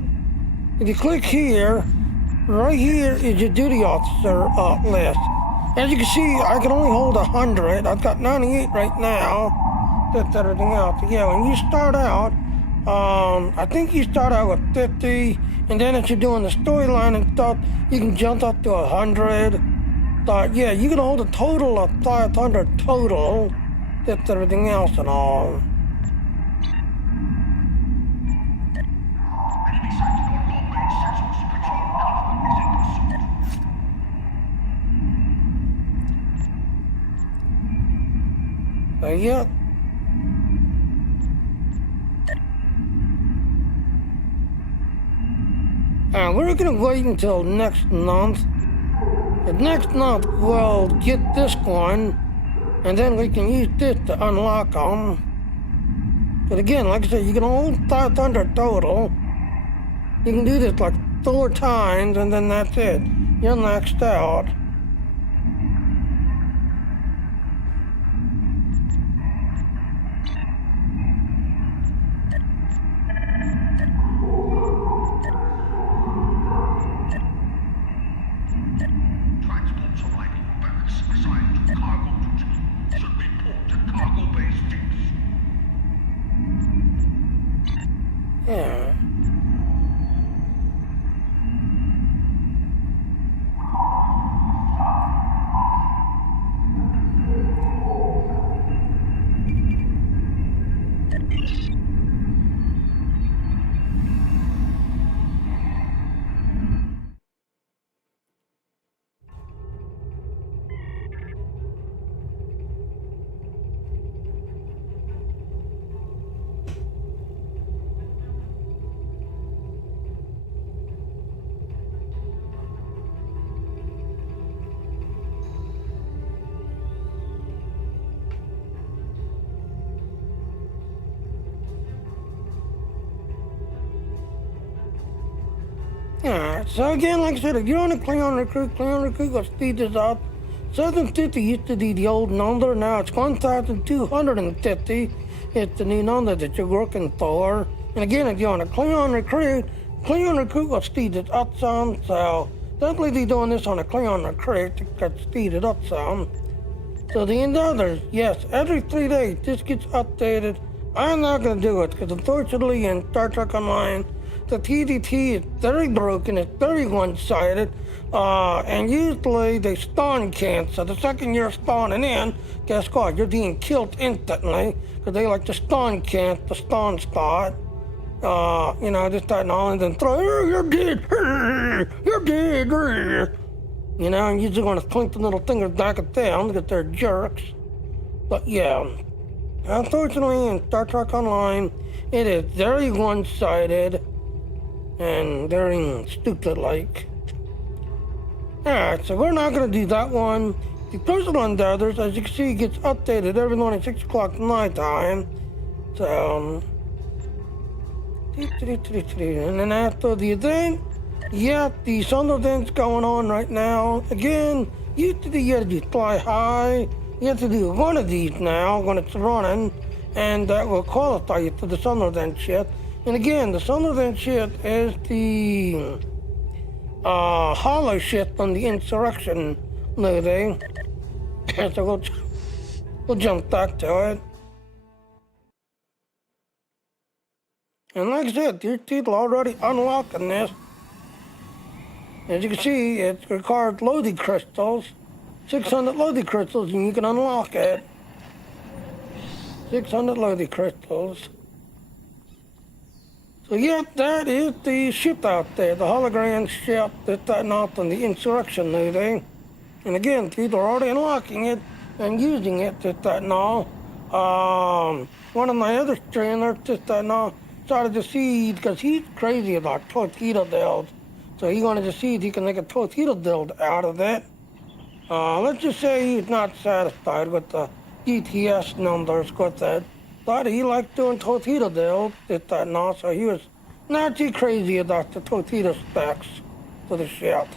If you click here, right here is your duty officer list. As you can see, I can only hold 100. I've got 98 right now. That's everything else. Yeah, when you start out, I think you start out with 50, and then if you're doing the storyline and stuff, you can jump up to 100. But yeah, you can hold a total of 500 total. That's everything else and all. Enemy sighted on long-range sensors. Patrol Alpha is in pursuit. Yeah. And we're gonna wait until next month. The next month we'll get this one, and then we can use this to unlock them. But again, like I said, you can hold 500 total. You can do this like 4 times, and then that's it. You're maxed out. Transports arriving barracks assigned to cargo duty. Should report at cargo base fix. Yeah. Alright, so again, like I said, if you're on a Klingon recruit will speed this up. 750 used to be the old number, now it's 1,250. It's the new number that you're working for. And again, if you're on a Klingon recruit will speed it up some, so definitely be doing this on a Klingon recruit to speed it up some. So the others, yes, every 3 days this gets updated. I'm not going to do it because unfortunately in Star Trek Online, the TDT is very broken, it's very one-sided, and usually they spawn can't. So the second you're spawning in, guess what? You're being killed instantly because they like to spawn can't, the spawn spot. You know, just that and all, and then throw, oh, you're dead, you're dead. You know, and you're just going to clink the little fingers back at them because they're jerks. But yeah, unfortunately in Star Trek Online, it is very one-sided and very stupid-like. Alright, so we're not going to do that one. The first one, the others, as you can see, gets updated every morning at 6 o'clock night time. So, and then after the event, yeah, the summer event's going on right now. Again, you have to do fly high. You have to do one of these now when it's running, and that will qualify you for the summer event shit. And again, the summer event shit is the Holoship from the Insurrection movie. So we'll jump back to it. And like I said, these people are already unlocking this. As you can see, it requires Lodi crystals, 600 Lodi crystals, and you can unlock it. 600 Lodi crystals. So yeah, that is the ship out there, the hologram ship that's not on the insurrection movie. And again, people are already unlocking it and using it just that now. One of my other trainers just that now started to see, because he's crazy about torpedo dills. So he wanted to see if he can make a torpedo dill out of that. Let's just say he's not satisfied with the DTS numbers with that. But he liked doing torpedo dills just that now, so he was not too crazy about the torpedo specs for the ship.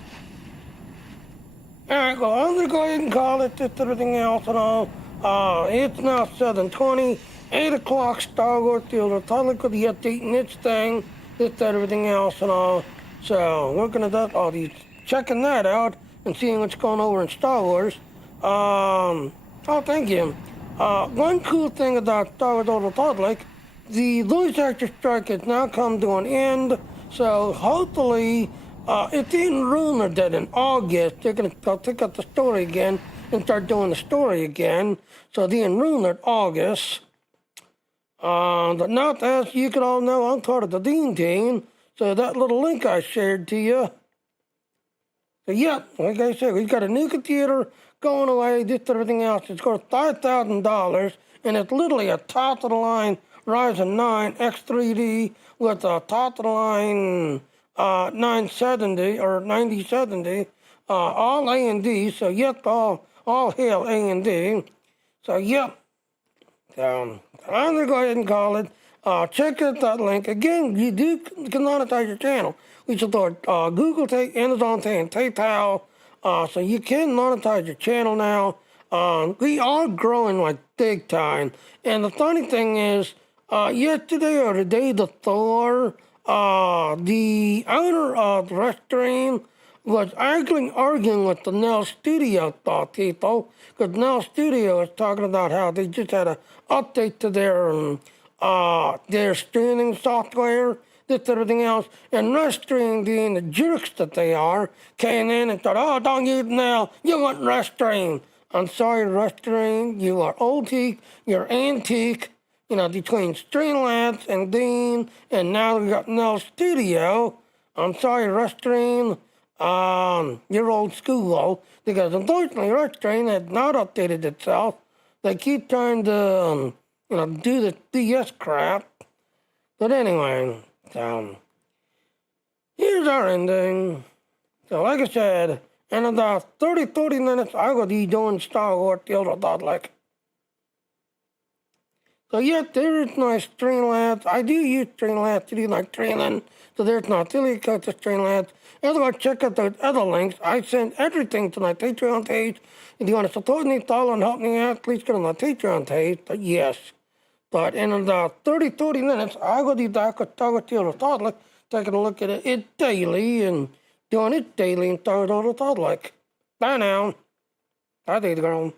Alright, well, I'm going to go ahead and call it just everything else and all. It's now 7:20, 8 o'clock, Star Wars Theater. Totally could be updating its thing, just everything else and all. So, we're going to do all these, checking that out and seeing what's going over in Star Wars. Oh, thank you. One cool thing about Star Wars Old Republic, the voice actor strike has now come to an end. So, hopefully, if they didn't ruin that in August, they're going to pick up the story again and start doing the story again. So they didn't ruin it August. But not as you can all know, I'm part of the Dean team. So that little link I shared to you. So yeah, like I said, we've got a new computer going away, just everything else. It's worth $5,000, and it's literally a top-of-the-line Ryzen 9 X3D with a top-of-the-line 970 or 9070, all A&D. So yep, all hail A&D. So yep, I'm gonna go ahead and call it. Check out that link again. You can monetize your channel. We support Google Pay, Amazon Pay, and PayPal. So you can monetize your channel now. We are growing like big time. And the funny thing is, yesterday or the day before, the owner of the restaurant was arguing with the Nell Studio people, because Nell Studio is talking about how they just had an update to their streaming software, this everything else, and Restream, being the jerks that they are, came in and thought, oh, don't use Nell, you want Restream. I'm sorry, Restream, you are old teak, you're antique. You know, between Streamlabs and Dean, and now we got Nell Studio. I'm sorry, Restream, you're old school, because unfortunately Restream has not updated itself. They keep trying to, do the DS crap. But anyway, here's our ending. So like I said, in about 40 minutes, I will be doing Star Wars The Old Republic. So yeah, there is my Streamlabs. I do use Streamlabs to do my training. So there's my affiliate code to Streamlabs. Otherwise, check out those other links. I send everything to my Patreon page. If you want to support me, follow, and help me out, please go to my Patreon page. But yes. But in about 40 minutes, I will be back with Star Wars The Old Republic, taking a look at it daily and doing it daily in Star Wars The Old Republic. Bye now. Bye, baby girl.